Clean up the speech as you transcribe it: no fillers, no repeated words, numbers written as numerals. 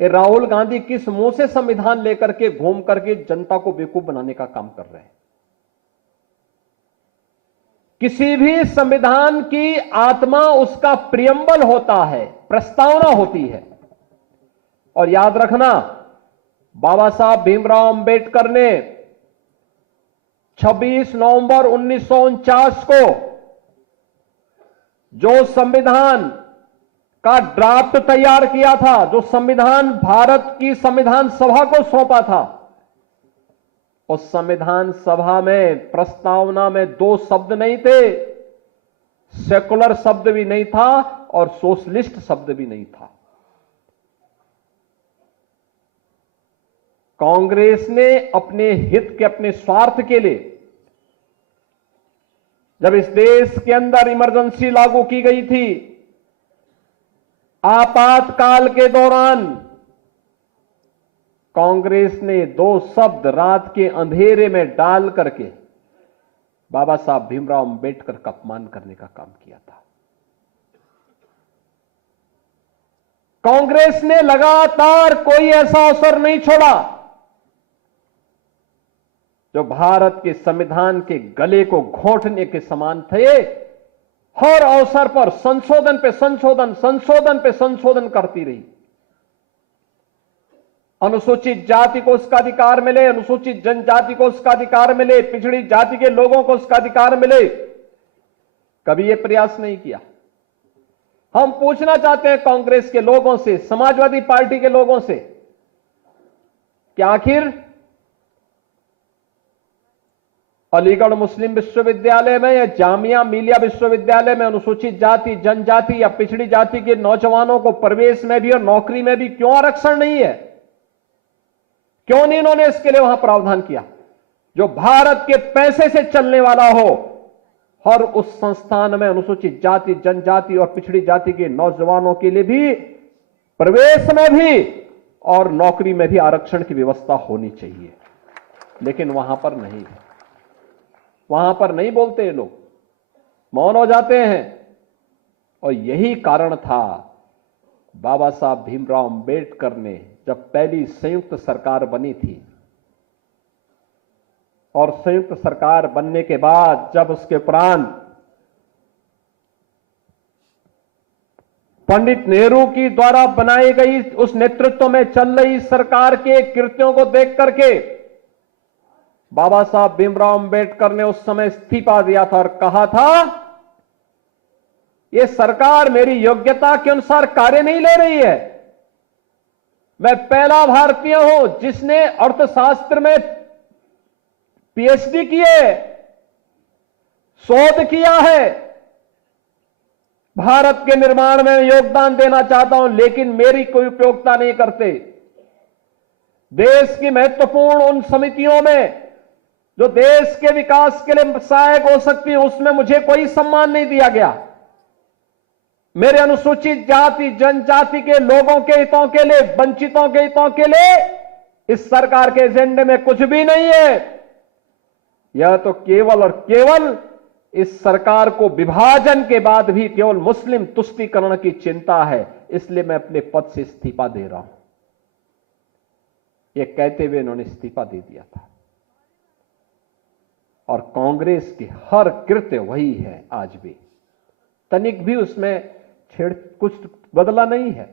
ये राहुल गांधी किस मुंह से संविधान लेकर के घूम करके जनता को बेवकूफ बनाने का काम कर रहे हैं। किसी भी संविधान की आत्मा उसका प्रियम्बल होता है, प्रस्तावना होती है। और याद रखना, बाबा साहब भीमराव अंबेडकर ने 26 नवंबर 1949 को जो संविधान का ड्राफ्ट तैयार किया था, जो संविधान भारत की संविधान सभा को सौंपा था, उस संविधान सभा में प्रस्तावना में 2 शब्द नहीं थे, सेकुलर शब्द भी नहीं था और सोशलिस्ट शब्द भी नहीं था। कांग्रेस ने अपने हित के, अपने स्वार्थ के लिए, जब इस देश के अंदर इमरजेंसी लागू की गई थी, आपातकाल के दौरान कांग्रेस ने 2 शब्द रात के अंधेरे में डाल करके बाबा साहब भीमराव अंबेडकर का अपमान करने का काम किया था। कांग्रेस ने लगातार कोई ऐसा अवसर नहीं छोड़ा जो भारत के संविधान के गले को घोंटने के समान थे। हर अवसर पर संशोधन पे संशोधन, संशोधन पे संशोधन करती रही। अनुसूचित जाति को उसका अधिकार मिले, अनुसूचित जनजाति को उसका अधिकार मिले, पिछड़ी जाति के लोगों को उसका अधिकार मिले, कभी यह प्रयास नहीं किया। हम पूछना चाहते हैं कांग्रेस के लोगों से, समाजवादी पार्टी के लोगों से, कि आखिर अलीगढ़ मुस्लिम विश्वविद्यालय में या जामिया मिलिया विश्वविद्यालय में अनुसूचित जाति, जनजाति या पिछड़ी जाति के नौजवानों को प्रवेश में भी और नौकरी में भी क्यों आरक्षण नहीं है? क्यों नहीं इन्होंने इसके लिए वहां प्रावधान किया? जो भारत के पैसे से चलने वाला हो, और उस संस्थान में अनुसूचित जाति, जनजाति और पिछड़ी जाति के नौजवानों के लिए भी प्रवेश में भी और नौकरी में भी आरक्षण की व्यवस्था होनी चाहिए। लेकिन वहां पर नहीं है, वहां पर नहीं बोलते ये लोग, मौन हो जाते हैं। और यही कारण था बाबा साहब भीमराव अंबेडकर ने जब पहली संयुक्त सरकार बनी थी, और संयुक्त सरकार बनने के बाद जब उसके उपरांत पंडित नेहरू की द्वारा बनाई गई उस नेतृत्व में चल रही सरकार के कृत्यों को देख करके बाबा साहब भीमराव अंबेडकर ने उस समय इस्तीफा दिया था और कहा था, यह सरकार मेरी योग्यता के अनुसार कार्य नहीं ले रही है। मैं पहला भारतीय हूं जिसने अर्थशास्त्र में पीएचडी की है, शोध किया है, भारत के निर्माण में योगदान देना चाहता हूं, लेकिन मेरी कोई उपयोगिता नहीं करते। देश की महत्वपूर्ण उन समितियों में जो देश के विकास के लिए सहायक हो सकती है, उसमें मुझे कोई सम्मान नहीं दिया गया। मेरे अनुसूचित जाति, जनजाति के लोगों के हितों के लिए, वंचितों के हितों के लिए इस सरकार के एजेंडे में कुछ भी नहीं है। यह तो केवल और केवल इस सरकार को विभाजन के बाद भी केवल मुस्लिम तुष्टीकरण की चिंता है, इसलिए मैं अपने पद से इस्तीफा दे रहा हूं। यह कहते हुए इन्होंने इस्तीफा दे दिया था। और कांग्रेस की हर कृत्य वही है आज भी, तनिक भी उसमें कुछ बदला नहीं है।